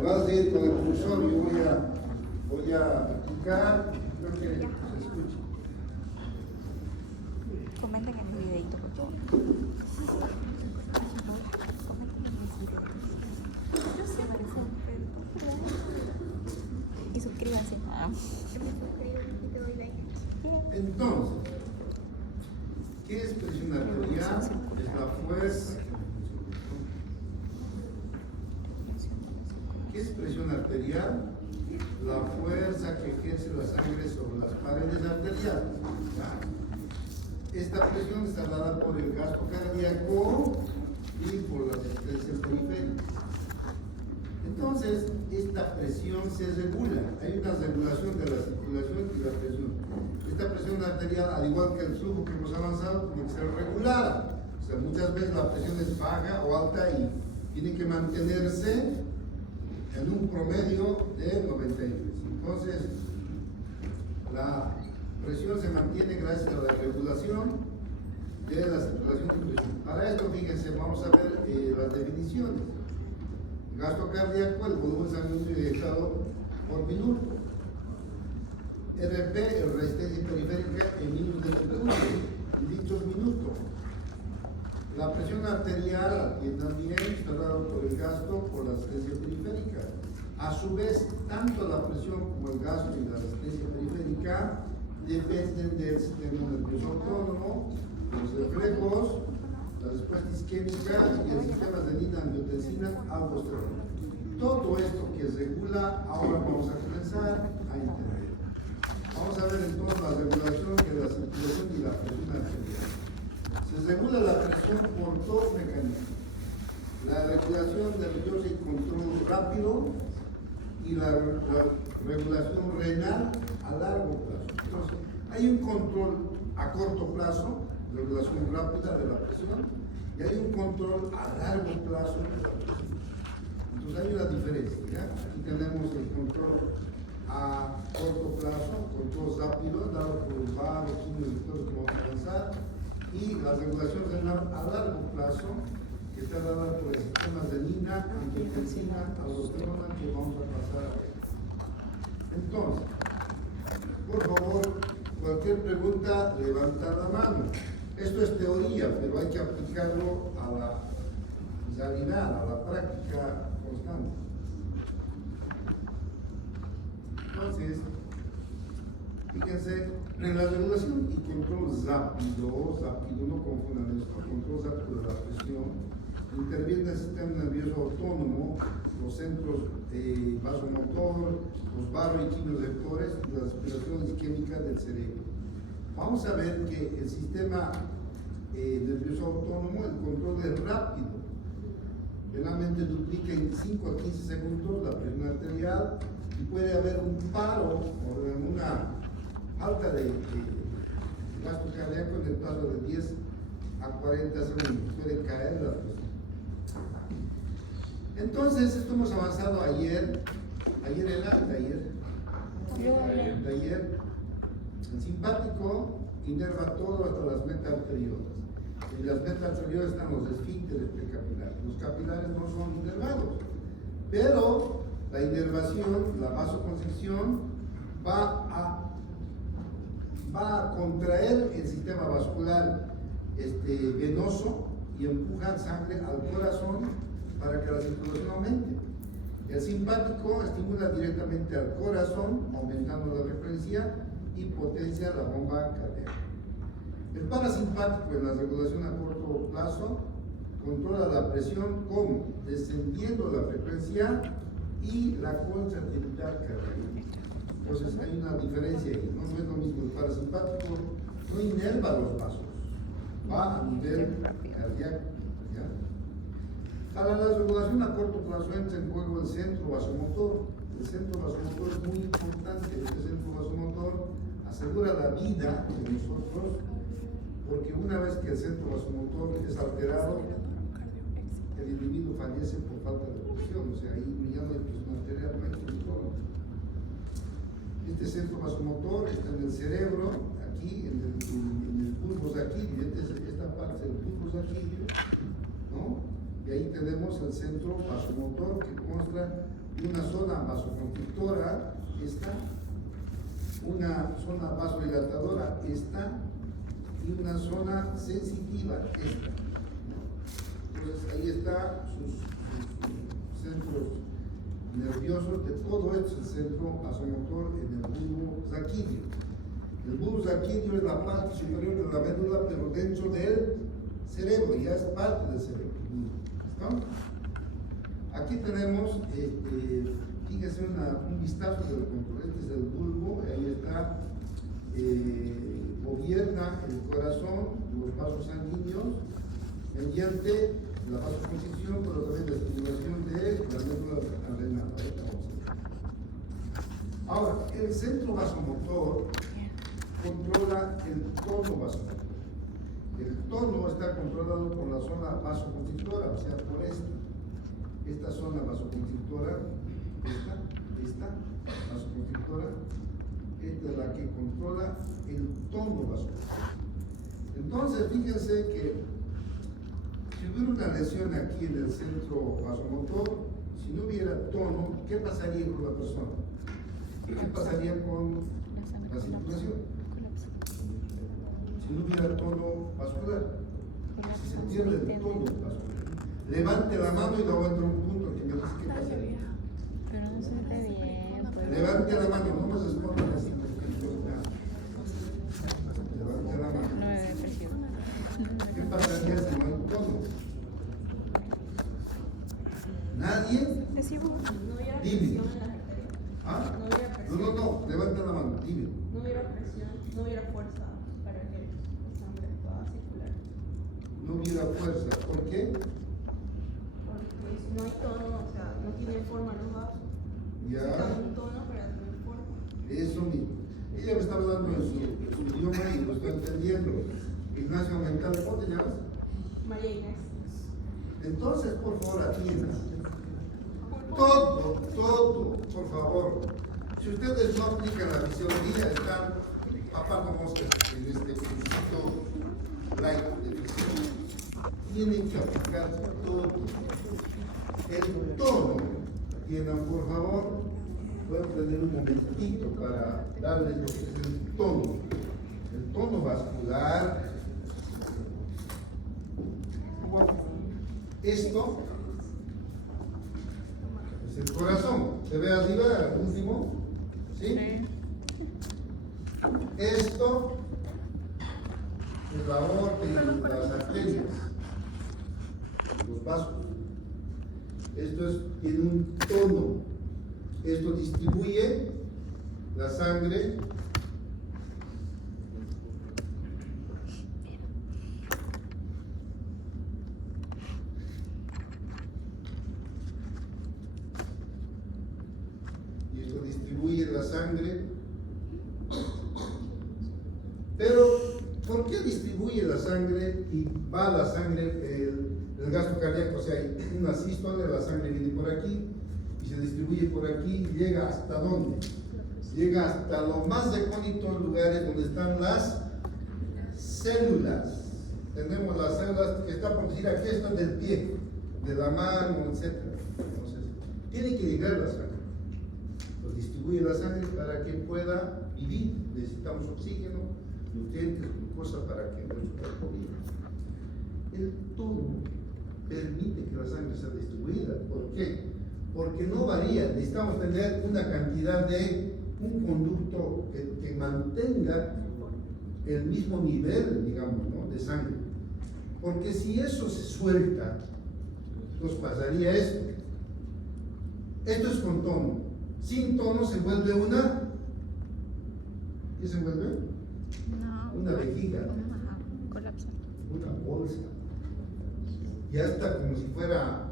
Me vas a ir con el cursor, yo voy a practicar, creo que se escucha. Comenten en mi videito, por favor. Comenten en mis videos. Yo sé que son y suscríbanse. Yo me suscribo y te doy like. Entonces, ¿qué es presión arterial? Es la fuerza. ¿Qué es presión arterial? La fuerza que ejerce la sangre sobre las paredes arteriales. Esta presión está dada por el gasto cardíaco y por las resistencias periféricas. Entonces, esta presión se regula. Hay una regulación de la circulación y la presión. Esta presión arterial, al igual que el flujo que hemos avanzado, tiene que ser regulada. O sea, muchas veces la presión es baja o alta y tiene que mantenerse en un promedio de 93. Entonces, la presión se mantiene gracias a la regulación de la circulación y presión. Para esto, fíjense, vamos a ver las definiciones. Gasto cardíaco, el volumen sanguíneo inyectado por minuto. RP, resistencia periférica en minutos de segundo, en dichos minutos. La presión arterial, que también está dado por el gasto por la resistencia periférica. A su vez, tanto la presión como el gasto y la resistencia periférica dependen del sistema nervioso autónomo, los reflejos, la respuesta isquémica y el sistema de adrenina-angiotensina aldosterona. Todo esto que regula, ahora vamos a comenzar a entender. Vamos a ver entonces la regulación de la circulación y la presión arterial. Se regula la presión por dos mecanismos: la regulación nerviosa y control rápido y la regulación renal a largo plazo. Entonces, hay un control a corto plazo, regulación rápida de la presión, y hay un control a largo plazo de la presión. Entonces hay una diferencia, ¿ya? Aquí tenemos el control a corto plazo, control rápido, dado por el VAR, químicos y todo que vamos a avanzar, y la regulación renal a largo plazo, que está dada por el sistema de adrenina, angiotensina, aldosterona, que vamos a pasar a ver. Entonces, por favor, cualquier pregunta, levanta la mano. Esto es teoría, pero hay que aplicarlo a la realidad, a la práctica constante. Entonces, fíjense, en la regulación y control rápido, no confundan esto, control rápido de la presión, interviene el sistema nervioso autónomo, los centros vasomotor, los baroquinoreceptores y la respiración isquémica del cerebro. Vamos a ver que el sistema nervioso autónomo, el control es rápido. Generalmente duplica en 5 a 15 segundos la presión arterial y puede haber un paro o una alta de gasto cardíaco en el plazo de 10 a 40 segundos. Puede caer la presión. Entonces, esto hemos avanzado ayer. El simpático inerva todo hasta las metaarteriolas. En las metaarteriolas están los esfínteres precapilares. Los capilares no son inervados, pero la inervación, la vasoconstricción, va a contraer el sistema vascular venoso y empujar sangre al corazón para que la circulación aumente. El simpático estimula directamente al corazón, aumentando la frecuencia y potencia la bomba cardíaca. El parasimpático, en la regulación a corto plazo, controla la presión como descendiendo la frecuencia y la contractilidad cardíaca. Entonces hay una diferencia ahí, no es lo mismo. El parasimpático no inerva los vasos, va a nivel cardíaco. ¿Ya? Para la regulación a corto plazo entra en juego el centro vasomotor. El centro vasomotor es muy importante. Este centro vasomotor asegura la vida de nosotros, porque una vez que el centro vasomotor es alterado, el individuo fallece por falta de presión. O sea, ahí ya no hay presión arterial, no hay control. Este centro vasomotor está en el cerebro, aquí, en el bulbo sanguíneo. Esta parte del bulbo sanguíneo, ¿no? Y ahí tenemos el centro vasomotor, que consta y una zona vasoconstrictora está, una zona vasodilatadora está y una zona sensitiva está. Entonces ahí está sus centros nerviosos. De todo esto es el centro vasomotor en el bulbo raquídeo. El bulbo raquídeo es la parte superior de la médula, pero dentro del cerebro, ya es parte del cerebro. ¿Listo? Aquí tenemos, fíjense un vistazo del control. Este es el bulbo, ahí está, gobierna el corazón, los vasos sanguíneos, mediante la vasoconstricción, pero también la estimulación de la médula adrenal. Ahora, el centro vasomotor controla el tono vasomotor. El tono está controlado por la zona vasoconstrictora, o sea, por esta zona vasoconstrictora, esta vasoconstrictora, esta es la que controla el tono vasomotor. Entonces, fíjense que si hubiera una lesión aquí en el centro vasomotor, si no hubiera tono, ¿qué pasaría con la persona? ¿Qué pasaría con la circulación? Si no hubiera tono vascular, si se pierde el tono vascular. Levante la mano y luego entra un punto que me dice qué pasaría. Pero no se ve bien. Pues. Levante la mano, no me respondan así. Levante la mano. No me depresión. ¿Qué pasaría si no hay tono? ¿Nadie? No hubiera Dime. presión en las arterias. ¿Ah? No hubiera presión. No, levanta la mano, dime. No hubiera presión, no hubiera fuerza para que la sangre pueda circular. No hubiera fuerza, ¿por qué? Porque si no hay tono, o sea, no tienen forma los vasos. Ya, Necesitan un tono para tener forma. eso mismo. Ella me está hablando en su idioma y lo estoy entendiendo. Ignacio Mental, ¿cómo te llamas? María Inés. Entonces, por favor, atiendan. Todo, por favor. Si ustedes no aplican la fisiología, están papando moscas en este instituto laico de fisiología. Tienen que aplicar todo. El tono, atiendan por favor. Pueden tener un momentito para darles lo que es el tono. El tono vascular. Esto es el corazón. ¿Se ve arriba el último? ¿Sí? Esto es la aorta y las arterias, los vasos. Esto tiene un tono. Esto distribuye la sangre y esto distribuye la sangre. Pero ¿por qué distribuye la sangre y va la sangre, el gasto cardíaco? O sea, hay una sístole, la sangre viene por aquí y se distribuye por aquí y llega hasta dónde? Llega hasta los más recónditos lugares donde están las células. Tenemos las células que están por decir aquí, están del pie, de la mano, etc. Entonces, tiene que llegar la sangre. Pues distribuye la sangre para que pueda vivir. Necesitamos oxígeno, nutrientes, glucosa para que nuestro cuerpo viva. El tono permite que la sangre sea distribuida. ¿Por qué? Porque no varía. Necesitamos tener una cantidad de un conducto que mantenga el mismo nivel, digamos, ¿no?, de sangre. Porque si eso se suelta, nos pasaría esto. Esto es con tono. Sin tono se vuelve una... ¿Qué se vuelve? Una vejiga. Colapsa. Una bolsa. Ya está como si fuera...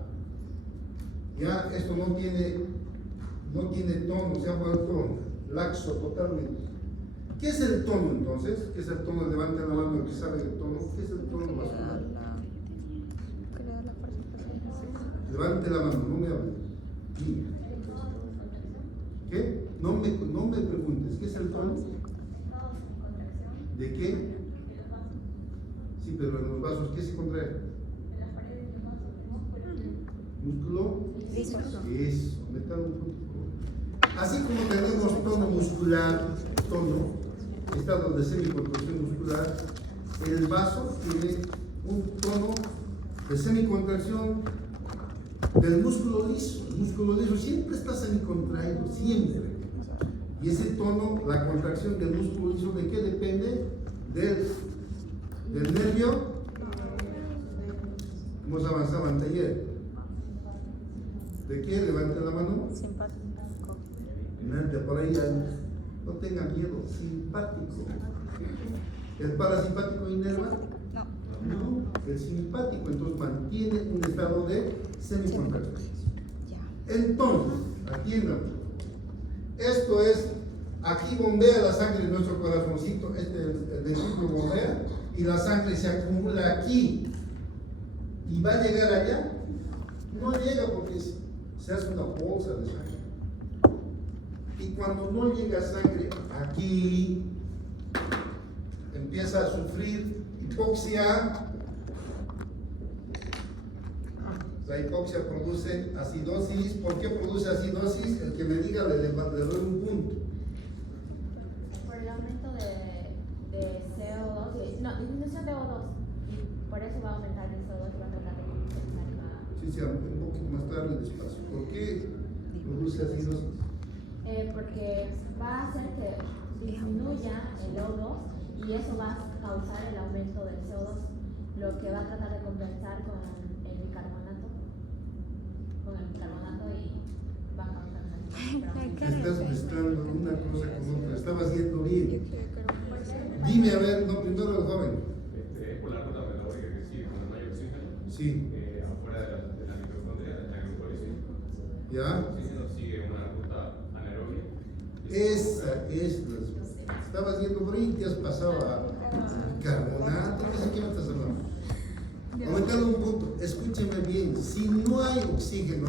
Ya esto no tiene tono, se ha vuelto laxo totalmente. ¿Qué es el tono entonces? ¿Qué es el tono? Levanten la mano el que sabe el tono. ¿Qué es el tono vascular? Levante la mano, no me hable. ¿Qué? No me preguntes. ¿Qué es el tono? ¿De qué? Sí, pero en los vasos, ¿qué se contrae? Músculo. Eso. Metan un punto, por favor. Así como tenemos tono muscular, estado de semicontracción muscular, el vaso tiene un tono de semicontracción del músculo liso. El músculo liso siempre está semicontraído, siempre. Y ese tono, la contracción del músculo liso, ¿de qué depende? Del nervio. Hemos avanzado anteayer. ¿De qué? Levanten la mano. Simpático. Nadie por ahí hay. No tengan miedo, simpático. ¿El parasimpático inerva? No. No, el simpático entonces mantiene un estado de semicontracción. Ya. Entonces, atiendan. Esto es, aquí bombea la sangre en nuestro corazoncito, el ventrículo bombea y la sangre se acumula aquí y va a llegar allá. No llega porque se hace una bolsa de sangre. Y cuando no llega sangre aquí, empieza a sufrir hipoxia. La hipoxia produce acidosis. ¿Por qué produce acidosis? El que me diga le doy un punto. Por el aumento de CO2, no, disminución de O2, y por eso va a aumentar el CO2 y va a tratar de compensar la... Sí, un poquito más tarde, despacio. ¿Por qué produce acidosis? Porque va a hacer que disminuya el O2 y eso va a causar el aumento del CO2, lo que va a tratar de compensar con el bicarbonato, y va a causar una Estás mezclando una cosa con otra. Estabas yendo bien. Dime, a ver, no, primero el joven. Por la ruta metabólica que sigue, cuando no hay oxígeno, Sí. afuera de la mitocondria, de la glucólisis, ¿Ya? el oxígeno sigue una ruta anaerobia. Esa es la. Estabas yendo por ahí y te has pasado a carbonato. No sé qué me estás hablando. Aumentando un punto, escúcheme bien. Si no hay oxígeno,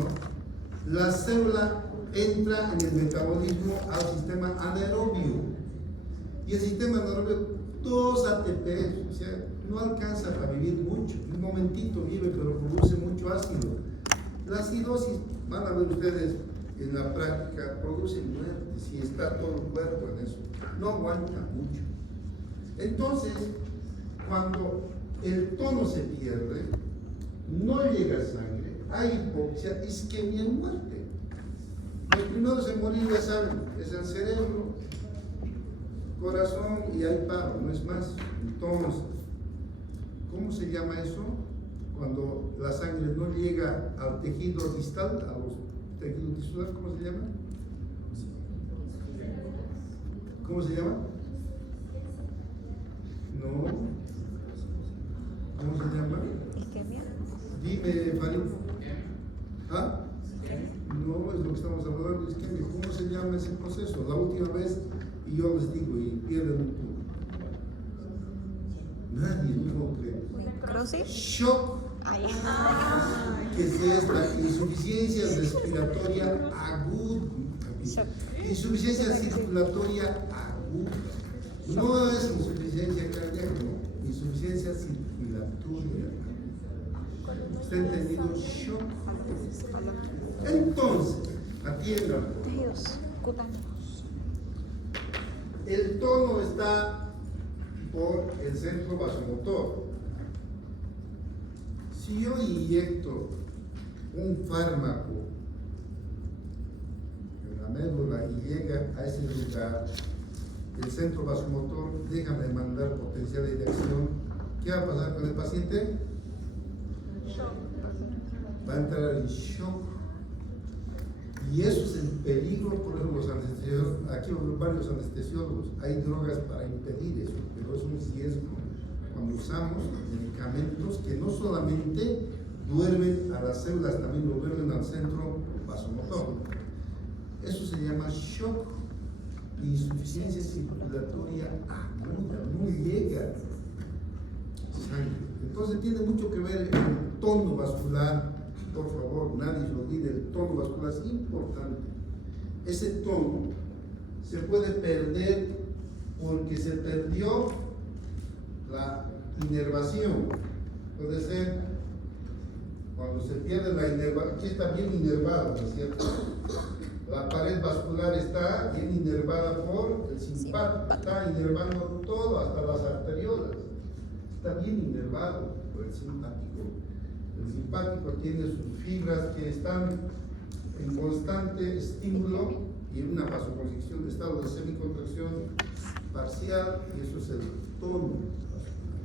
la célula entra en el metabolismo al sistema anaerobio. Y el sistema anaerobio, 2 ATP, o sea, no alcanza para vivir mucho. Un momentito vive, pero produce mucho ácido. La acidosis, van a ver ustedes en la práctica, produce muerte si está todo el cuerpo en eso. No aguanta mucho. Entonces, cuando el tono se pierde, no llega sangre, hay hipoxia, isquemia y muerte. Los primeros en morir ya saben, es el cerebro, corazón y hay paro, no es más. Entonces, ¿cómo se llama eso? Cuando la sangre no llega al tejido distal, a los tejidos tisulares, ¿cómo se llama? ¿Cómo se llama? No. ¿Cómo se llama? Isquemia. Dime, Farid. ¿Ah? No, es lo que estamos hablando, isquemia. ¿Cómo se llama ese proceso? La última vez, y yo les digo, y pierden un punto. Nadie no cree. Necrosis. Shock, Ahí. que es esta insuficiencia respiratoria aguda. Shock. Insuficiencia circulatoria aguda. No es insuficiencia cardíaca, no. Insuficiencia circulatoria. ¿Está entendido? Shock. Entonces, atiendan. Tejidos cutáneos. El tono está por el centro vasomotor. Si yo inyecto un fármaco en la médula y llega a ese lugar, el centro vasomotor deja de mandar potenciales de acción. ¿Qué va a pasar con el paciente? Va a entrar en shock. Y eso es el peligro, por eso los anestesiólogos, aquí hay varios anestesiólogos, hay drogas para impedir eso, pero es un riesgo cuando usamos medicamentos que no solamente duermen a las células, también lo duermen al centro vasomotor. Eso se llama shock, insuficiencia circulatoria aguda, no llega sangre. Entonces tiene mucho que ver el tono vascular. Por favor, nadie se olvide, el tono vascular es importante. Ese tono se puede perder porque se perdió la inervación. Puede ser Cuando se pierde la inervación, aquí está bien inervado, ¿no es cierto? La pared vascular está bien inervada por el simpático, está inervando todo, hasta las arteriolas. Está bien inervado por el simpático. El simpático tiene sus fibras que están en constante estímulo y en una vasoconstricción de estado de semicontracción parcial, y eso es el tono vascular.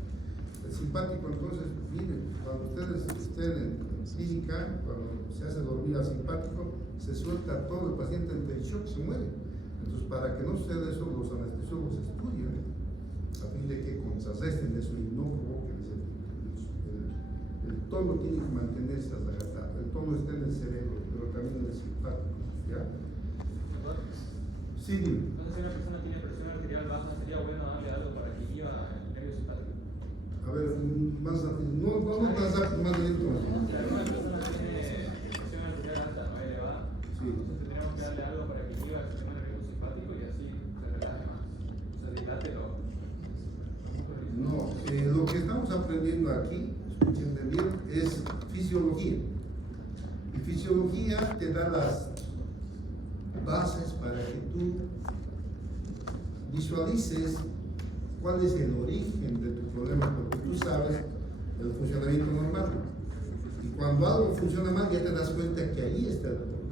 El simpático, entonces, miren, cuando ustedes estén en clínica, cuando se hace dormir al simpático, se suelta todo, el paciente entra en shock, se muere. Entonces, para que no suceda eso, los anestesiólogos estudian, a fin de que contrarresten eso y no provoquen el tono tiene que mantenerse a la gata, el tono está en el cerebro, pero también en el simpático, ¿ya? Sí, dime. Entonces, si una persona tiene presión arterial baja, sería bueno darle algo para que inhiba el nervio simpático. A ver, más no más lento. O sea, una persona tiene presión arterial alta, no elevada, Sí. entonces tendríamos que darle algo para que inhiba el sistema nervioso simpático y así se relaje más. O sea, dilate lo. No, lo que estamos aprendiendo aquí, escuchen bien, es fisiología. Y fisiología te da las bases para que tú visualices cuál es el origen de tu problema, porque tú sabes el funcionamiento normal. Y cuando algo funciona mal, ya te das cuenta que ahí está el problema.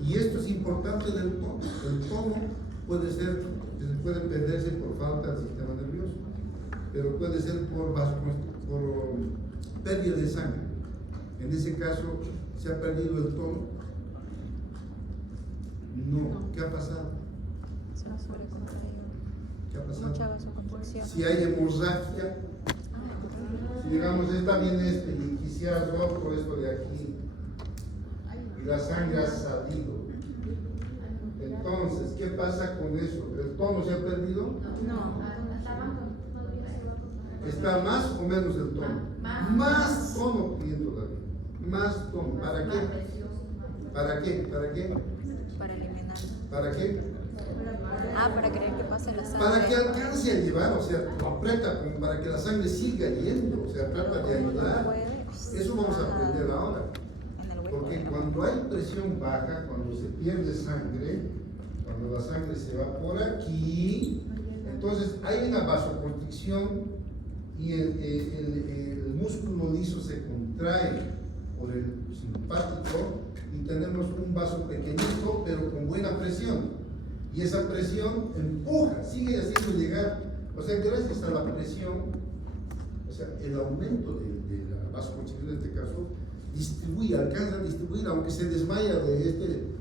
Y esto es importante del tono. El tono puede perderse por falta del sistema nervioso, pero puede ser por pérdida de sangre. En ese caso, ¿se ha perdido el tono? No. ¿Qué ha pasado? Se ha sobrecontraído. ¿Qué ha pasado? Mucha vasoconstricción. Si hay hemorragia, si digamos está bien y quisiera roto esto de aquí y la sangre ha salido, entonces, ¿qué pasa con eso? ¿El tono se ha perdido? No. ¿Está más o menos el tono? Más tono bien todavía. Más tono. ¿Para qué? ¿Para qué? ¿Para qué? Para eliminar. ¿Para qué? Para querer que pase la sangre. Para que alcance a llevar, o sea, lo aprieta como para que la sangre siga yendo, o sea, trata de ayudar. Eso vamos a aprender ahora. En el hueco. Porque cuando hay presión baja, cuando se pierde sangre, cuando la sangre se va por aquí, entonces hay una vasoconstricción y el músculo liso se contrae por el simpático y tenemos un vaso pequeñito pero con buena presión. Y esa presión empuja, sigue haciendo llegar, o sea, gracias a la presión, o sea, el aumento de la vasoconstricción en este caso, alcanza a distribuir, aunque se desmaya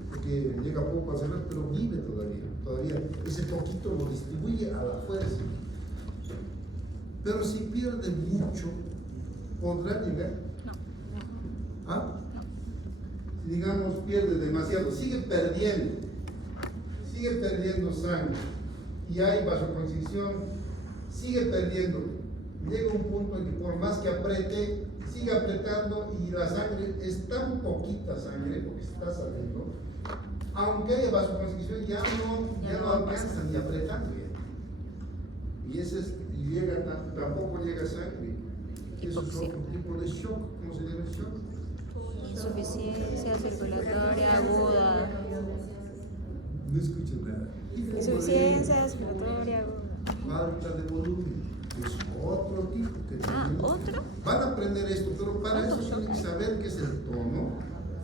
porque llega poco a cerrar, pero vive todavía, ese poquito lo distribuye a la fuerza. Pero si pierde mucho, ¿podrá llegar? No. ¿Ah? Si digamos pierde demasiado, sigue perdiendo sangre y hay vasoconstricción, sigue perdiendo. Llega un punto en que por más que apriete, sigue apretando y la sangre es tan poquita sangre porque se está saliendo, aunque haya vasoconstricción ya no alcanza ni apretando ya. Y tampoco llega sangre. Eso es otro tipo de shock. ¿Cómo se llama el shock? Insuficiencia circulatoria aguda. No escucho nada. Insuficiencia circulatoria aguda. Falta de volumen. Es otro tipo que tenemos. ¿Otro? Van a aprender esto, pero para eso tienen que saber qué es el tono.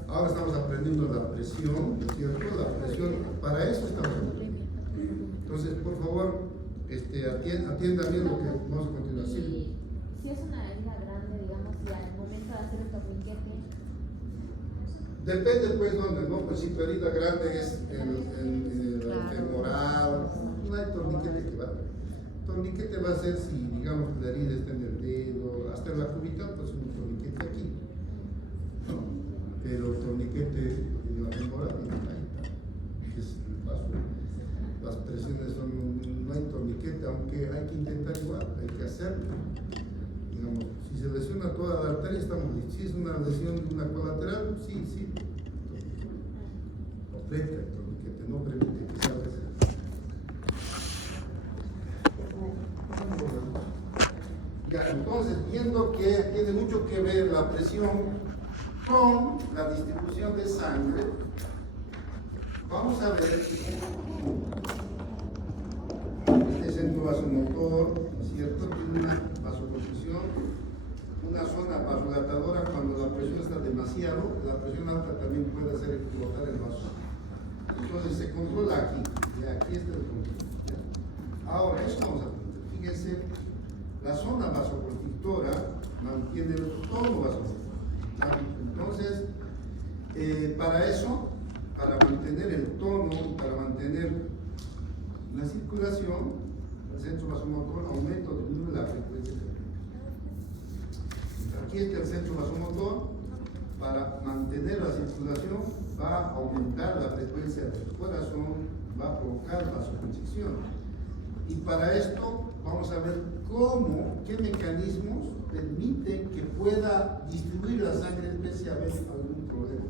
Ahora estamos aprendiendo la presión, ¿no es cierto? La presión, para eso estamos aprendiendo. Entonces, por favor, atienda bien lo que vamos a continuar. Sí. Si es una herida grande, digamos, y al momento de hacer el torniquete. Depende pues dónde, ¿no? Pues si tu herida grande es en el femoral, no hay torniquete que va. Torniquete va a ser si, digamos, la herida está en el dedo, hasta en la cubital, pues un torniquete aquí. Pero torniquete en la femoral no hay. Es el paso. Las presiones no hay torniquete, aunque hay que intentar igual, hay que hacerlo. Digamos, si se lesiona toda la arteria, estamos listos. Si es una lesión de una colateral, sí. Aprieta el torniquete, no permite que salga ese. Ya, entonces, viendo que tiene mucho que ver la presión con la distribución de sangre, vamos a ver este centro vasomotor, ¿no es cierto? Tiene una vasoconstricción, una zona vasodilatadora cuando la presión está demasiado, la presión alta también puede hacer explotar el vaso. Entonces se controla aquí, y aquí está el control. ¿Ya? Ahora, eso vamos a aprender. Fíjense, la zona vasoconstrictora mantiene el tono vasoconstrictor. Entonces, para eso, para mantener el tono, para mantener la circulación, el centro vasomotor aumenta o disminuye la frecuencia cardíaca. Aquí está el centro vasomotor. Para mantener la circulación va a aumentar la frecuencia del corazón, va a provocar vasoconstricción. Y para esto vamos a ver qué mecanismos permiten que pueda distribuir la sangre si hay algún problema.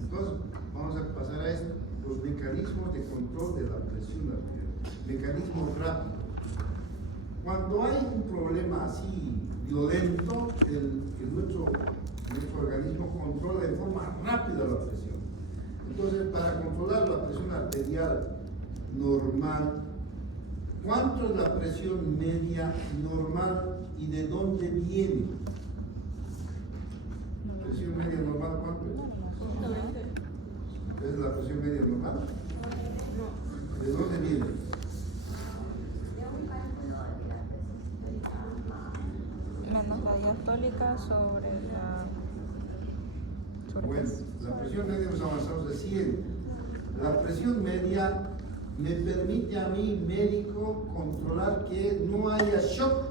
Entonces vamos a pasar a esto, los mecanismos de control de la presión arterial, mecanismos rápidos. Cuando hay un problema así violento, nuestro organismo controla de forma rápida la presión. Entonces, para controlar la presión arterial normal, ¿cuánto es la presión media normal y de dónde viene? ¿Presión media normal cuánto es? ¿Es la presión media normal? ¿De dónde viene? Menos la diastólica sobre la... Bueno, la presión media nos avanzamos de 100. La presión media me permite a mí, médico, controlar que no haya shock.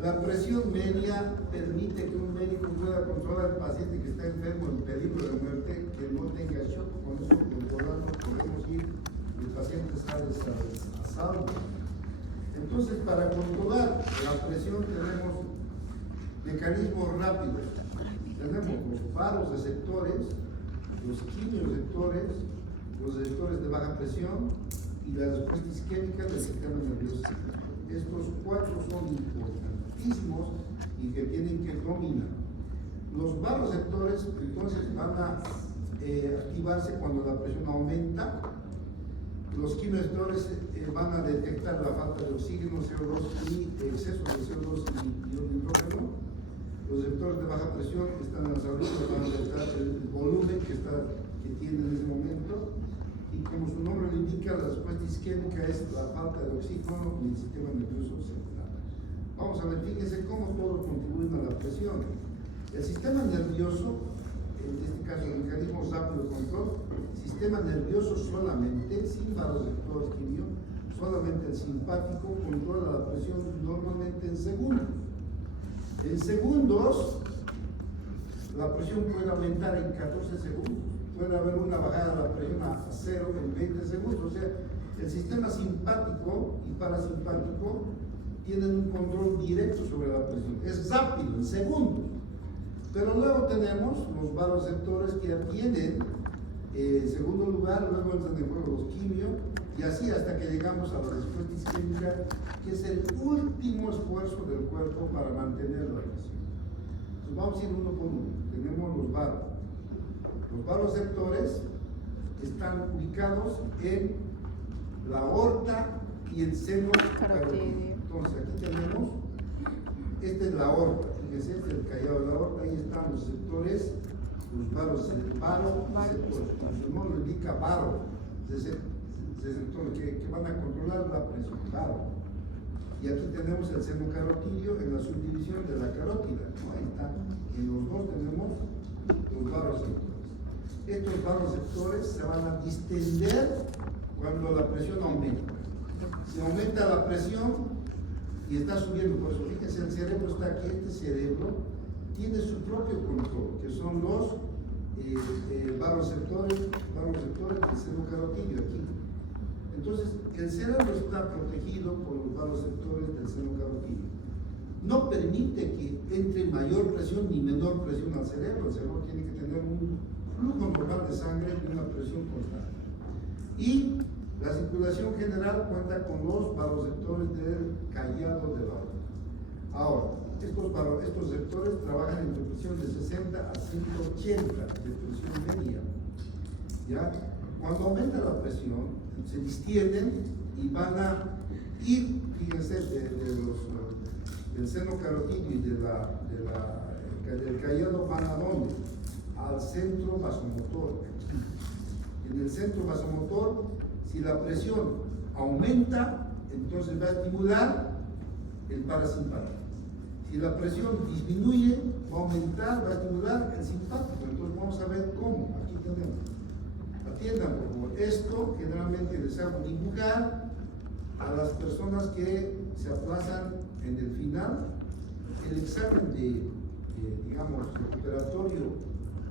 La presión media permite que un médico pueda controlar al paciente que está enfermo en peligro de muerte, que no tenga shock. Con eso controlamos, podemos ir, el paciente sale a salvo. Entonces, para controlar la presión tenemos mecanismos rápidos. Tenemos los vasoreceptores, los quimioreceptores, los receptores de baja presión y la respuesta isquémica del sistema nervioso. Estos cuatro son importantísimos y que tienen que dominar. Los vasoreceptores entonces van a activarse cuando la presión aumenta. Los quimioreceptores van a detectar la falta de oxígeno, CO2 y exceso de CO2 y hidrógeno. Los receptores de baja presión están en la salud, van a detectar el volumen que tiene en ese momento. Y como su nombre lo indica, la respuesta isquémica es la falta de oxígeno en el sistema nervioso central. Vamos a ver, fíjense cómo todos contribuyen a la presión. El sistema nervioso, en este caso el mecanismo rápido de control, sistema nervioso solamente, sin vasoreceptores quimio, solamente el simpático controla la presión normalmente en segundos. En segundos, la presión puede aumentar en 14 segundos. Puede haber una bajada de la presión a 0 en 20 segundos. O sea, el sistema simpático y parasimpático tienen un control directo sobre la presión. Es rápido, en segundos. Pero luego tenemos los vasoreceptores que tienen, en segundo lugar, luego entran en juego los quimios, y así hasta que llegamos a la respuesta isquémica, que es el último esfuerzo del cuerpo para mantener la presión. Entonces vamos a ir uno por uno. Tenemos los vasos. Los vasoreceptores están ubicados en la aorta y el seno carotídeo. Entonces aquí tenemos, esta es la aorta, fíjense, este es el callado de la aorta, ahí están los receptores, los vasoreceptores, como su nombre indica, receptores que van a controlar la presión, Y aquí tenemos el seno carotídeo en la subdivisión de la carótida, ¿no? Ahí está, en los dos tenemos los vasoreceptores. Estos vasoreceptores se van a distender cuando la presión aumenta. Si aumenta la presión y está subiendo, por eso fíjense, el cerebro está aquí, este cerebro tiene su propio control, que son los vasoreceptores del seno carotídeo aquí. Entonces, el cerebro está protegido por los vasoreceptores del seno carotídeo. No permite que entre mayor presión ni menor presión al cerebro. El cerebro tiene que tener un flujo normal de sangre y una presión constante. Y la circulación general cuenta con los vasoreceptores del callado de la aorta. Ahora, estos sectores trabajan en presión de 60 a 180 de presión media. ¿Ya? Cuando aumenta la presión, se distienden y van a ir, fíjense, del seno carotídeo y del callado van a dónde? Al centro vasomotor. En el centro vasomotor, si la presión aumenta, entonces va a estimular el parasimpático. Si la presión disminuye, va a aumentar, va a estimular el simpático. Entonces vamos a ver cómo. Aquí tenemos. Atiendan, por favor. Esto generalmente les hago dibujar a las personas que se aplazan en el final. El examen digamos, recuperatorio,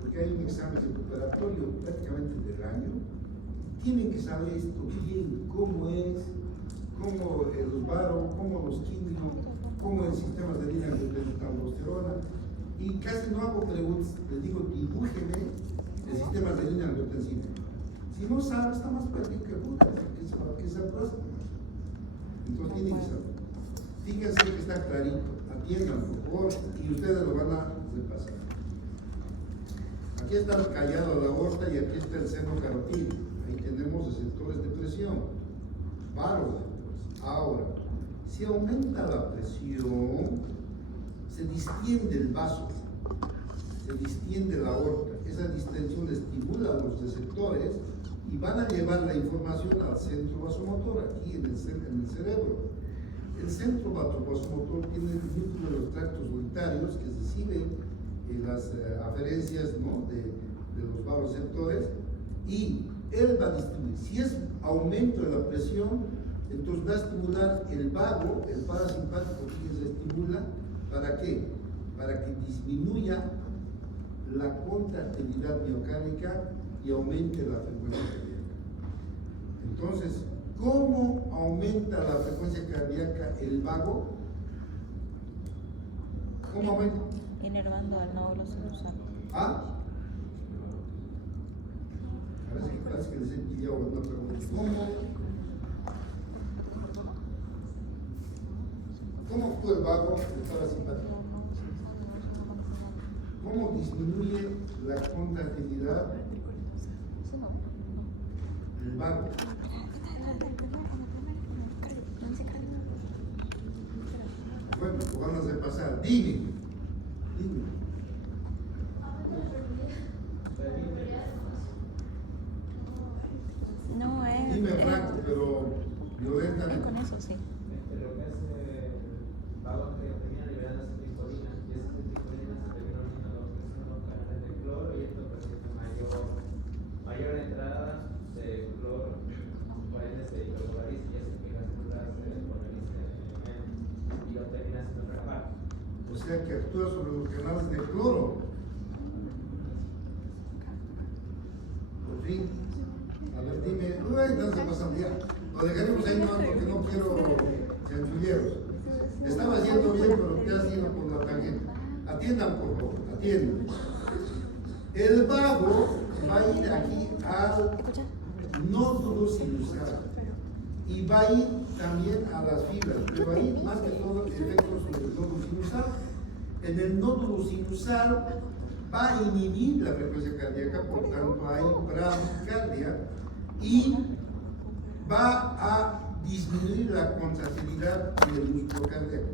porque hay un examen recuperatorio prácticamente del año, tienen que saber esto bien, cómo es, cómo los varos, cómo los químicos, cómo el sistema de línea de testosterona, y casi no hago preguntas, les digo, dibújeme el sistema de línea angiotensina. Si no sabe, está más perdido que puta, que se aplaza. Entonces tienen que saber. Fíjense que está clarito, atiendan por favor, y ustedes lo van a repasar. Aquí está el callado de la aorta y aquí está el seno carotídeo. Ahí tenemos los sectores de presión, varos. Ahora, si aumenta la presión, se distiende el vaso, se distiende la aorta. Esa distensión estimula a los receptores y van a llevar la información al centro vasomotor, aquí en el cerebro. El centro vasomotor tiene el núcleo de los tractos unitarios que recibe las aferencias, ¿no?, de los vasoreceptores, y él va a distribuir. Si es aumento de la presión, entonces va a estimular el vago, el parasimpático que se estimula. ¿Para qué? Para que disminuya la contractilidad miocárdica y aumente la frecuencia cardíaca. Entonces, ¿cómo aumenta la frecuencia cardíaca el vago? ¿Cómo aumenta? Inervando al nódulo sinusal. ¿Ah? Parece que les he pillado una pregunta. ¿Cómo actúa el vago del parasimpático? ¿Cómo disminuye la contractilidad del vago? Bueno, pues vamos a repasar. Dime. No, es. Dime franco, pero violentamente. Con eso, sí. Lo que hace vagos que terminan liberando acetilcolina, y esa acetilcolina se termina uniendo a lo que son los canales de cloro, y esto presenta mayor entrada de cloro, por ende se hidrolariza y hace que las células se despolarizan y lo termina haciendo otra parte. O sea que actúa sobre los canales de cloro. Por fin. A ver, dime. Entonces pasando ya. Lo dejaremos ahí nomás porque no quiero chanchulleros. Estaba haciendo bien, pero te has ido por la tangente. Atiendan, por favor, atiendan. El vago va a ir aquí al nódulo sinusal y va a ir también a las fibras, pero va a ir más que todo efectos sobre el nódulo sinusal. En el nódulo sinusal va a inhibir la frecuencia cardíaca, por tanto hay bradicardia, y va a disminuir la contractilidad del músculo cardíaco.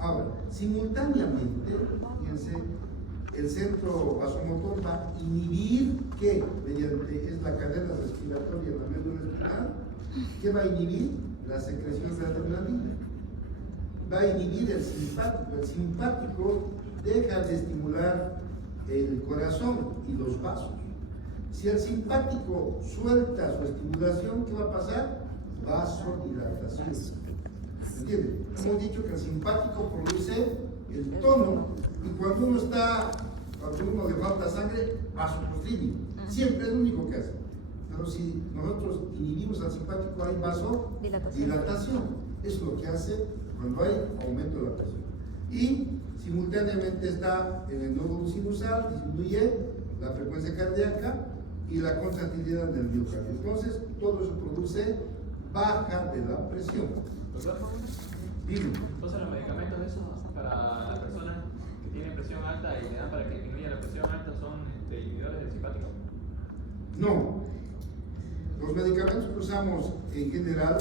Ahora, simultáneamente, fíjense, el centro vasomotor va a inhibir, ¿qué? Mediante, es la cadena respiratoria de la médula espinal, ¿qué va a inhibir? La secreción de adrenalina. Va a inhibir el simpático. El simpático deja de estimular el corazón y los vasos. Si el simpático suelta su estimulación, ¿qué va a pasar? Vasodilatación. ¿Entienden? Hemos dicho que el simpático produce el tono, y cuando uno le falta sangre, vasoconstricción. Siempre es lo único que hace. Pero si nosotros inhibimos al simpático, hay vasodilatación. Es lo que hace cuando hay aumento de la presión. Y simultáneamente está en el nódulo sinusal, disminuye la frecuencia cardíaca y la contractilidad del miocardio. Entonces, todo eso produce baja de la presión. ¿Doctor? Dime. ¿Usan los medicamentos de eso? para las personas que tienen presión alta y le dan para que disminuya la presión alta son inhibidores del simpático? No. Los medicamentos que usamos en general,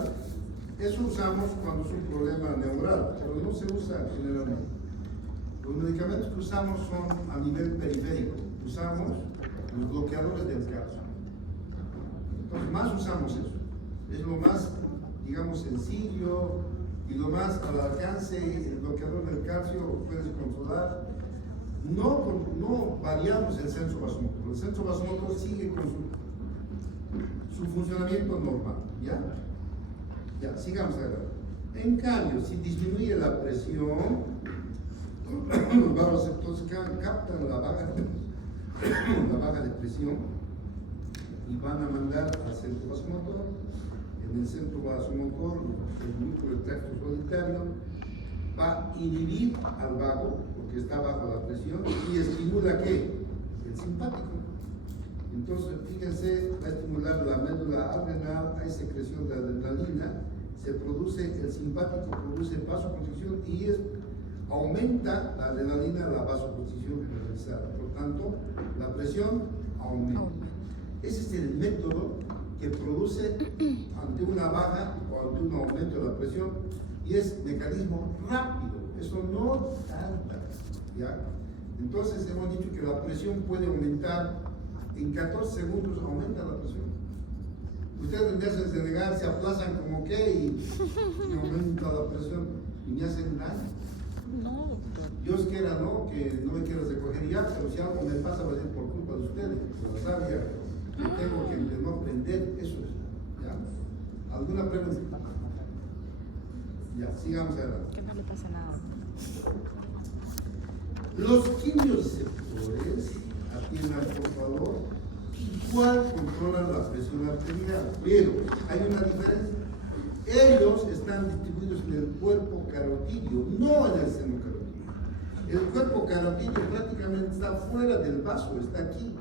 eso usamos cuando es un problema neural, pero no se usa generalmente. Los medicamentos que usamos son a nivel periférico. Usamos los bloqueadores del calcio. Entonces, más usamos eso. Es lo más, digamos, sencillo y lo más al alcance. El bloqueador del calcio lo puedes controlar. No variamos el censo vasomotor. El censo vasomotor sigue con su funcionamiento normal. Ya, sigamos adelante. En cambio, si disminuye la presión, los vasoreceptores captan la baja de presión y van a mandar al centro vasomotor. En el centro vasomotor, el núcleo del tracto solitario va a inhibir al vago, porque está bajo la presión, y estimula ¿qué? El simpático. Entonces, fíjense, va a estimular la médula adrenal, hay secreción de adrenalina, se produce, el simpático produce vasoconstricción y aumenta la adrenalina, la vasoconstricción generalizada. Por tanto, la presión aumenta. Ese es el método que produce ante una baja o ante un aumento de la presión y es mecanismo rápido, eso no tarda. ¿Ya? Entonces hemos dicho que la presión puede aumentar en 14 segundos, aumenta la presión. Ustedes en vez de negar se aplazan como que y aumenta la presión y me hacen daño. No, doctor. Dios quiera, ¿no? Que no me quieras recoger ya, pero si algo me pasa va a ser por culpa de ustedes, por la sabia que tengo que no aprender, eso es. ¿Ya? ¿Alguna pregunta? Ya, sigamos adelante. Que no le pasa nada. Los quimioreceptores, atiendan por favor, igual controlan la presión arterial, pero hay una diferencia. Ellos están distribuidos en el cuerpo carotidio, no en el seno carotidio. El cuerpo carotidio prácticamente está fuera del vaso, está aquí.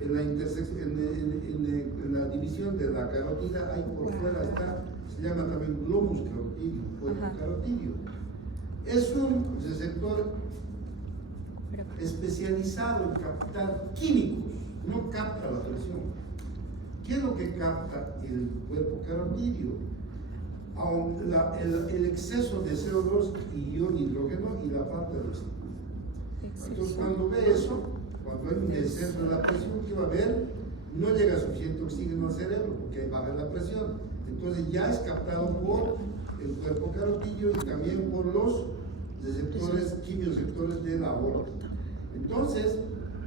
En la intersección, en la división de la carótida, ahí por fuera está, se llama también globus carotidio, cuerpo carotidio. Es un receptor especializado en captar químicos, no capta la presión. ¿Qué es lo que capta el cuerpo carotidio? El exceso de CO2 y ion hidrógeno y la falta de oxígeno. Entonces, cuando ve eso, cuando hay un descenso de la presión, ¿qué va a haber? No llega suficiente oxígeno al cerebro porque baja la presión. Entonces, ya es captado por el cuerpo carotidio y también por los receptores, quimioreceptores de la aorta. Entonces,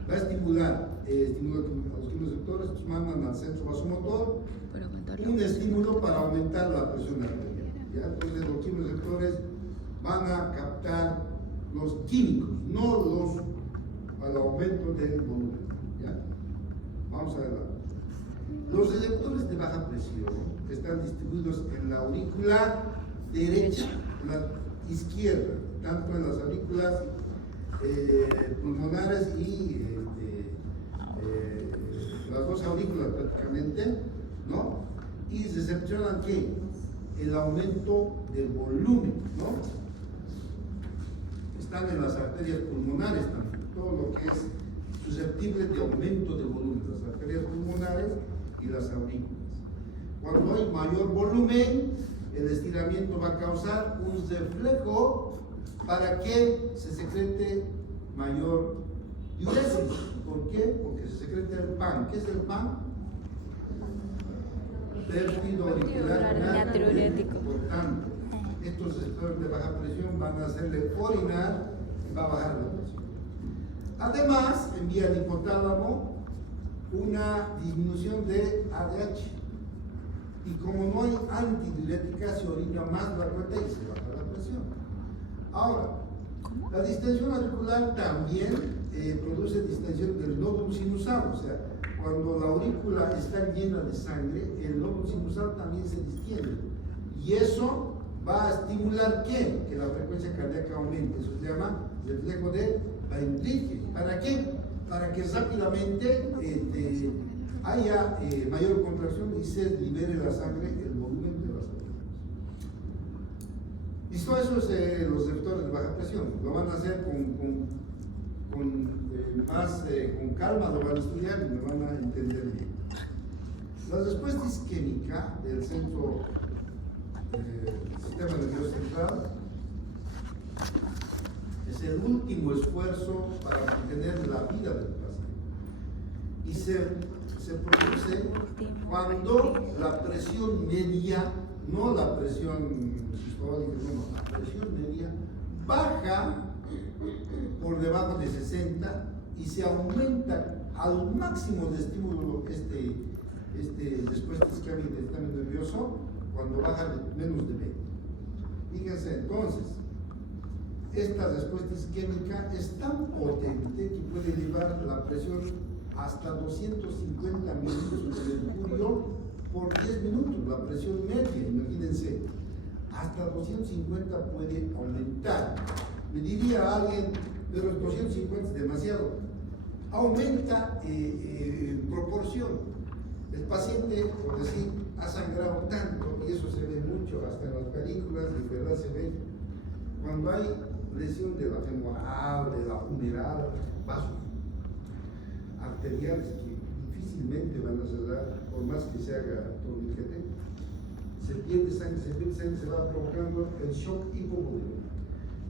va a estimular a los quimioreceptores, que mandan al centro vasomotor un estímulo para aumentar la presión arterial. ¿Ya? Entonces, los quimioreceptores van a captar los químicos, no al aumento del volumen. ¿Ya? Vamos a ver. Los receptores de baja presión están distribuidos en la aurícula derecha, en la izquierda, tanto en las aurículas pulmonares y las dos aurículas prácticamente, ¿no? Y recepcionan ¿qué? El aumento del volumen, ¿no? Están en las arterias pulmonares también, todo lo que es susceptible de aumento de volumen, las arterias pulmonares y las aurículas. Cuando hay mayor volumen, el estiramiento va a causar un reflejo para que se secrete mayor diuresis. ¿Por qué? Porque se secreta el PAN. ¿Qué es el PAN? Pérfido auricular natriurético. Por tanto, estos receptores de baja presión van a hacerle orinar y va a bajar la presión. Además, envía al hipotálamo una disminución de ADH. Y como no hay antidiurética, se orina más la cuenta y se baja la presión. Ahora, la distensión auricular también produce distensión del nódulo sinusal, o sea, cuando la aurícula está llena de sangre, el nódulo sinusal también se distiende. Y eso va a estimular ¿qué? Que la frecuencia cardíaca aumente. Eso se llama reflejo de Weinreich. ¿Para qué? Para que rápidamente haya mayor contracción y se libere la sangre, el volumen de las aurículas. Y todo eso es los receptores de baja presión. Lo van a hacer con calma, lo van a estudiar y me van a entender bien. La respuesta isquémica del centro sistema nervioso central es el último esfuerzo para mantener la vida del paciente. Y se produce cuando la presión media, no la presión sistólica, no, la presión media baja por debajo de 60 y se aumenta al máximo de estímulo respuesta isquémica del sistema nervioso cuando baja de menos de 20. Fíjense entonces, esta respuesta isquémica es tan potente que puede llevar la presión hasta 250 milímetros de mercurio por 10 minutos, la presión media, imagínense, hasta 250 puede aumentar. Me diría alguien, pero 250 es demasiado. Aumenta en proporción. El paciente, por decir, ha sangrado tanto, y eso se ve mucho hasta en las películas, de verdad se ve, cuando hay lesión de la femoral, de la humeral, vasos arteriales que difícilmente van a cerrar, por más que se haga torniquete, se pierde sangre, se va provocando el shock hipovolémico.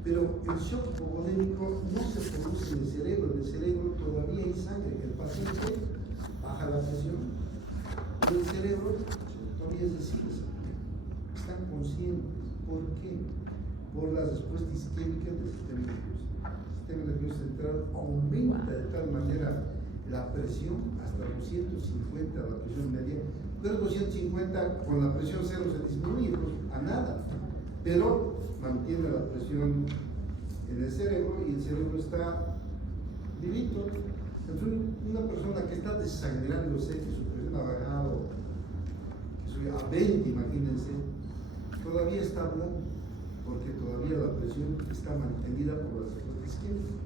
Pero el shock hipovolémico no se produce en el cerebro todavía hay sangre, el paciente baja la presión, pero el cerebro todavía es decir, están conscientes. ¿Por qué? Por la respuesta isquémica del sistema nervioso. El sistema nervioso central aumenta de tal manera la presión hasta 250, la presión media, pero 250 con la presión cero se disminuye a nada, pero mantiene la presión en el cerebro y el cerebro está vivito. Entonces, una persona que está desangrándose, que su presión ha bajado a 20, imagínense, todavía está hablando, porque todavía la presión está mantenida por las respuestas isquémicas.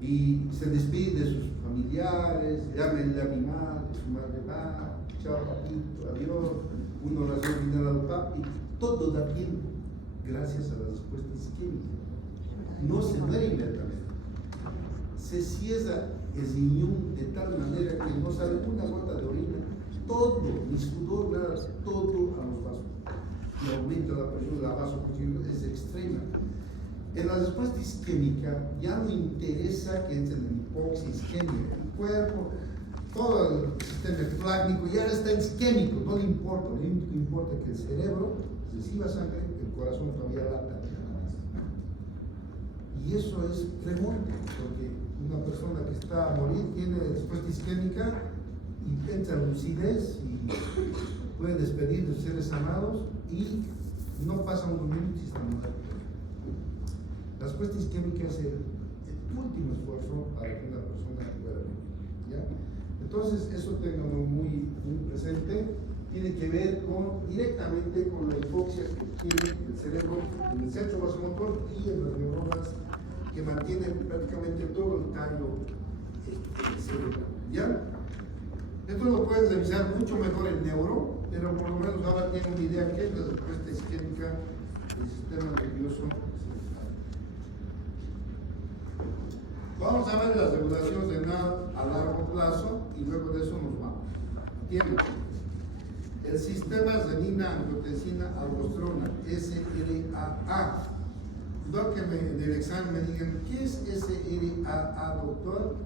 Y se despide de sus familiares, llámenle a mi madre, su madre va, chao papito, adiós, una oración final al papi, todo da tiempo, gracias a la respuesta isquémica. No se muere inmediatamente, se cierra el riñón de tal manera que no sale una gota de orina, todo, ni sudor, nada, todo a los vasos. Y aumenta la presión, la vasoconstricción es extrema. En la respuesta isquémica ya no interesa que entre en hipoxia isquémica, el cuerpo, todo el sistema plasmático ya está isquémico, no le importa, lo único que importa es que el cerebro reciba sangre, el corazón todavía lata. Y eso es remonte, porque una persona que está a morir tiene respuesta isquémica y entra en lucidez y puede despedir de sus seres amados y no pasa unos minutos y está muerto. La respuesta isquémica es el último esfuerzo para que una persona pueda vivir, ¿ya? Entonces, eso tenganlo muy presente. Tiene que ver directamente con la hipoxia que tiene el cerebro en el centro vasomotor y en las neuronas que mantienen prácticamente todo el tallo cerebral, ¿ya? Esto lo puedes revisar mucho mejor en neuro, pero por lo menos ahora tienen una idea que es la respuesta isquémica del sistema nervioso central. Vamos a ver la regulación renal a largo plazo y luego de eso nos vamos. ¿Entienden? El sistema renina, angiotensina, aldosterona, SRAA. No que en el examen me digan, ¿qué es SRAA, doctor?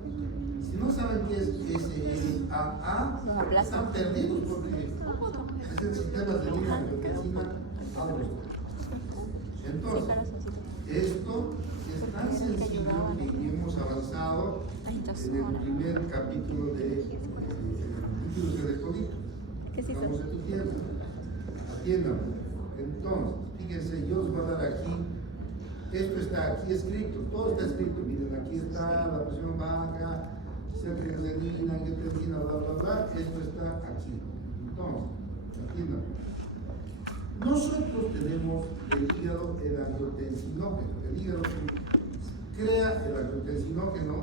Si no saben qué es SRAA, están perdidos porque es el sistema renina, angiotensina, aldosterona. Entonces, esto es tan sencillo que hemos avanzado en el primer capítulo de líquidos electrolitos. Vamos estudiando, atiéndanme. Entonces, fíjense, yo os voy a dar aquí, esto está aquí escrito, todo está escrito, miren, aquí está la presión baja, sertralina, angiotensina, bla, bla, bla, esto está aquí. Entonces, atiéndanme. Nosotros tenemos el hígado, el angiotensinógeno. El hígado crea el angiotensinógeno.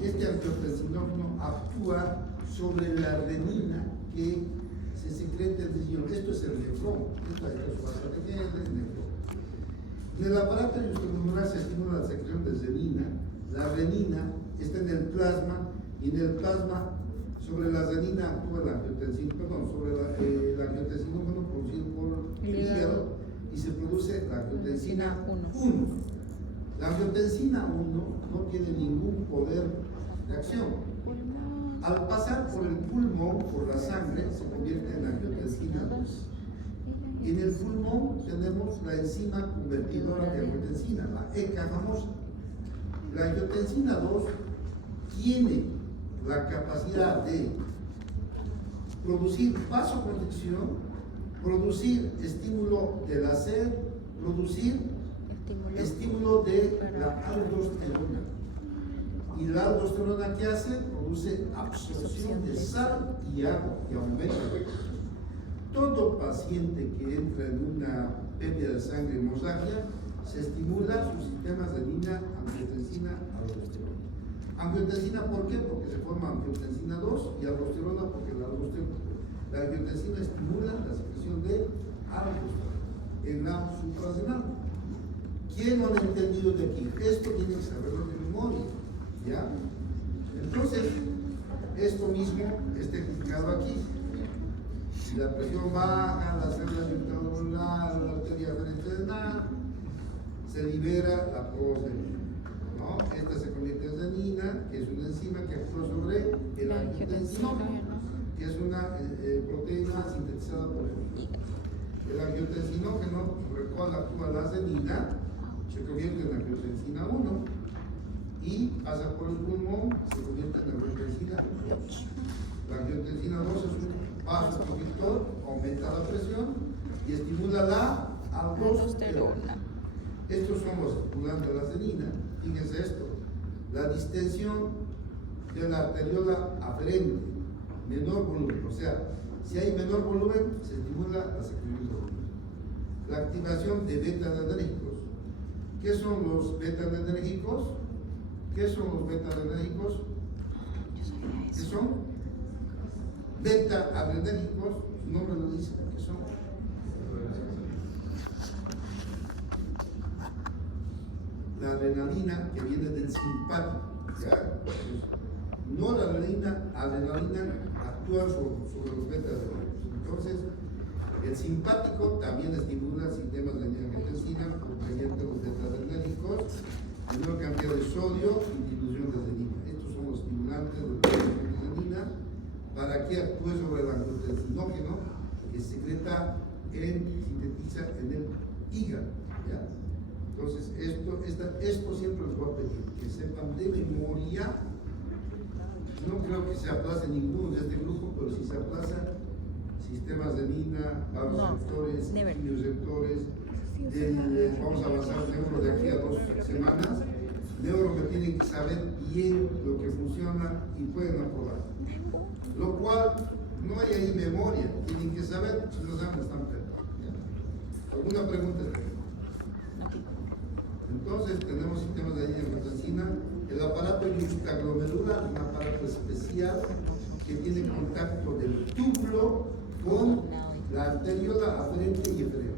Este angiotensinógeno actúa sobre la renina que se secreta en el riñón. Esto es el nefrón. Esta es la base de el nefrón. En el aparato yuxtapulmonar se estimula la secreción de renina. La renina está en el plasma y en el plasma sobre la renina actúa la angiotensina, sobre el angiotensinógeno producido por el hígado y se produce la angiotensina 1. La angiotensina 1 no tiene ningún poder de acción. Al pasar por el pulmón, por la sangre, se convierte en angiotensina 2. Y en el pulmón tenemos la enzima convertidora de angiotensina, la ECA famosa. La angiotensina 2 tiene la capacidad de producir vasoconstricción, producir estímulo de la sed, producir estímulo de la aldosterona. Y la aldosterona, ¿qué hace? Produce absorción de sal y agua y aumenta la presión. Todo paciente que entra en una pérdida de sangre hemorragia se estimula su sistema renina, angiotensina, aldosterona. Angiotensina, ¿por qué? Porque se forma angiotensina 2 y aldosterona porque la angiotensina estimula la secreción de aldosterona en la suprarrenal. ¿Quién lo ha entendido de aquí? Esto tiene que saberlo de memoria, ¿ya? Entonces, esto mismo está explicado aquí. Si la presión baja, la célula yuxtapulmonar, la arteria renal, se libera la prorenina, ¿no? Esta se convierte en renina, que es una enzima que actúa sobre el angiotensinógeno, que es una proteína sintetizada por el hígado. El angiotensinógeno, por el cual actúa la renina, se convierte en angiotensina 1 y pasa por el pulmón, se convierte en angiotensina 2. La angiotensina 2 es un vasoconstrictor, aumenta la presión y estimula la aldosterona. Estos son los estimulantes de la renina. Fíjense esto, la distensión de la arteriola aferente, menor volumen, o sea, si hay menor volumen, se estimula la secreción de volumen. La activación de beta-adrenérgicos. ¿Qué son los beta-adrenérgicos? ¿Qué son los beta-adrenérgicos? ¿Qué son? Beta-adrenérgicos, su nombre lo dice, ¿qué son? La adrenalina que viene del simpático, ¿ya? Noradrenalina, adrenalina actúa sobre los beta-adrenérgicos. Entonces, el simpático también estimula sistemas de angiotensina mediante los beta-adrenérgicos, menor cantidad de sodio y dilución de renina. Estos son los estimulantes de la renina para que actúe sobre el angiotensinógeno que secreta sintetiza en el hígado, ¿ya? Entonces, esto siempre les voy a pedir, que sepan de memoria. No creo que se aplace ninguno de este grupo, pero si se aplaza, sistemas de renina, vasoreceptores, quimioreceptores, vamos a avanzar neuro de aquí a 2 semanas. Neuro que tienen que saber bien lo que funciona y pueden aprobar. Lo cual no hay ahí memoria, tienen que saber, si no saben están perdidos. ¿Alguna pregunta? Entonces tenemos sistemas de angiotensina. El aparato yuxtaglomerular, un aparato especial que tiene contacto del túbulo con la arteriola aferente y eferente.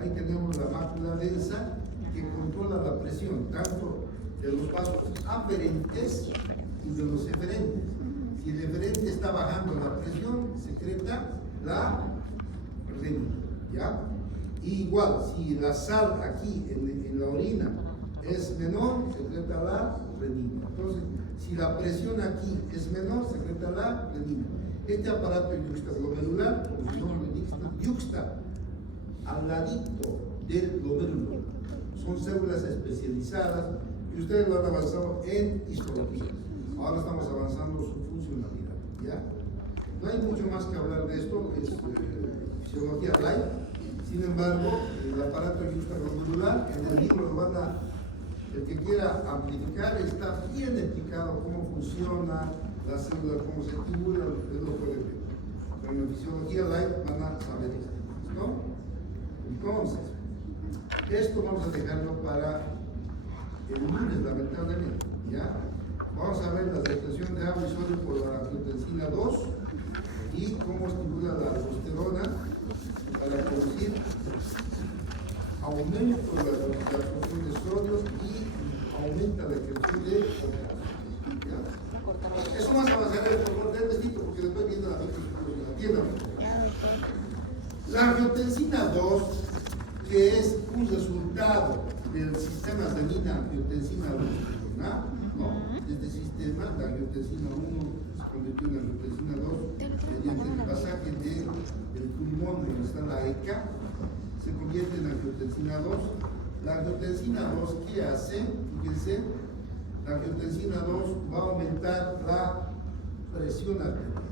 Ahí tenemos la mácula densa que controla la presión tanto de los vasos aferentes y de los eferentes. Si el eferente está bajando la presión, secreta la renina, ¿ya? Y igual, si la sal aquí en la orina es menor, secreta la renina. Entonces, si la presión aquí es menor, secreta la renina. Este aparato yuxtaglomerular, como su nombre indica, yuxta, al ladito del glomérulo. Son células especializadas y ustedes lo han avanzado en histología. Ahora estamos avanzando su funcionalidad, ¿ya? No hay mucho más que hablar de esto, es fisiología light. Sin embargo, el aparato yuxtaglomerular, en el libro lo van a, el que quiera amplificar, está bien explicado cómo funciona la célula, cómo se estimula, ustedes lo pueden ver. Pero en la fisiología light van a saber esto, ¿no? Entonces, esto vamos a dejarlo para el lunes, lamentablemente, ¿ya? Vamos a ver la retención de agua y sodio por la angiotensina 2 y cómo estimula la aldosterona para producir aumento de la velocidad entiéndame. Ya, doctor. La angiotensina 2, que es un resultado del sistema angiotensina 2, ¿no? Este sistema, la angiotensina 1 se convirtió en angiotensina 2 mediante el pasaje del pulmón donde está la ECA, se convierte en angiotensina 2. La angiotensina 2, ¿qué hace? Fíjense, la angiotensina 2 va a aumentar la presión arterial.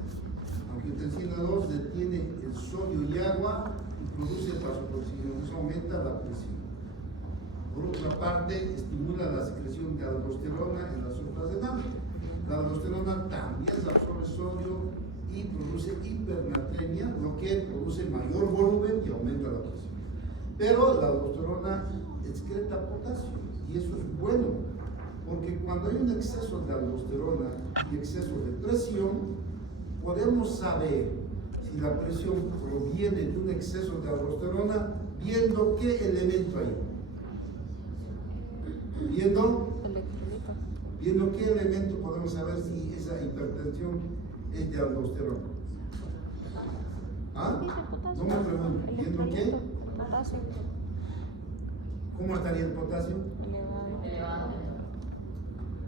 La angiotensina 2 detiene el sodio y agua y produce vasoconstricción, eso aumenta la presión. Por otra parte, estimula la secreción de aldosterona en las suprarrenales. La aldosterona también absorbe sodio y produce hipernatremia, lo que produce mayor volumen y aumenta la presión. Pero la aldosterona excreta potasio y eso es bueno, porque cuando hay un exceso de aldosterona y exceso de presión, podemos saber si la presión proviene de un exceso de aldosterona viendo qué elemento hay. Viendo qué elemento podemos saber si esa hipertensión es de aldosterona. ¿Ah? No me pregunto. ¿Viendo qué? Potasio. ¿Cómo estaría el potasio? Elevado.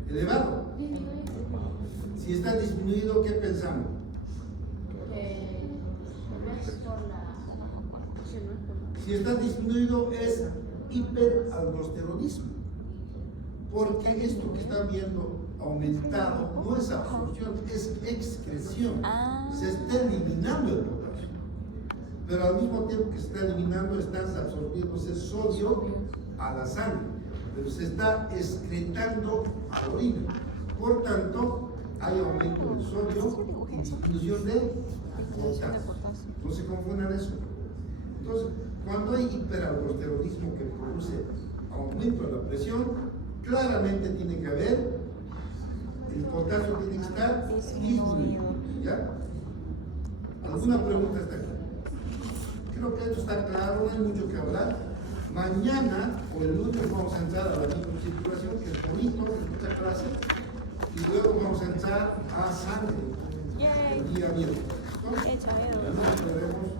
Elevado. Si está disminuido, ¿qué pensamos? Que no es por la... Si está disminuido es hiperaldosteronismo. Porque esto que están viendo aumentado no es absorción, es excreción. Se está eliminando el potasio. Pero al mismo tiempo que se está eliminando, está absorbiéndose sodio a la sangre. Pero se está excretando a la orina. Por tanto, hay aumento de sodio y disminución de potasio. No se confundan eso. Entonces, cuando hay hiperaldosteronismo que produce aumento de la presión, claramente tiene que haber, el potasio tiene que estar disminuido. ¿Ya? ¿Alguna pregunta hasta aquí? Creo que esto está claro, no hay mucho que hablar. Mañana o el lunes vamos a entrar a la microcirculación, que es bonito, es mucha clase, y luego vamos a entrar a sangre el día viernes. Hecha, El lunes veremos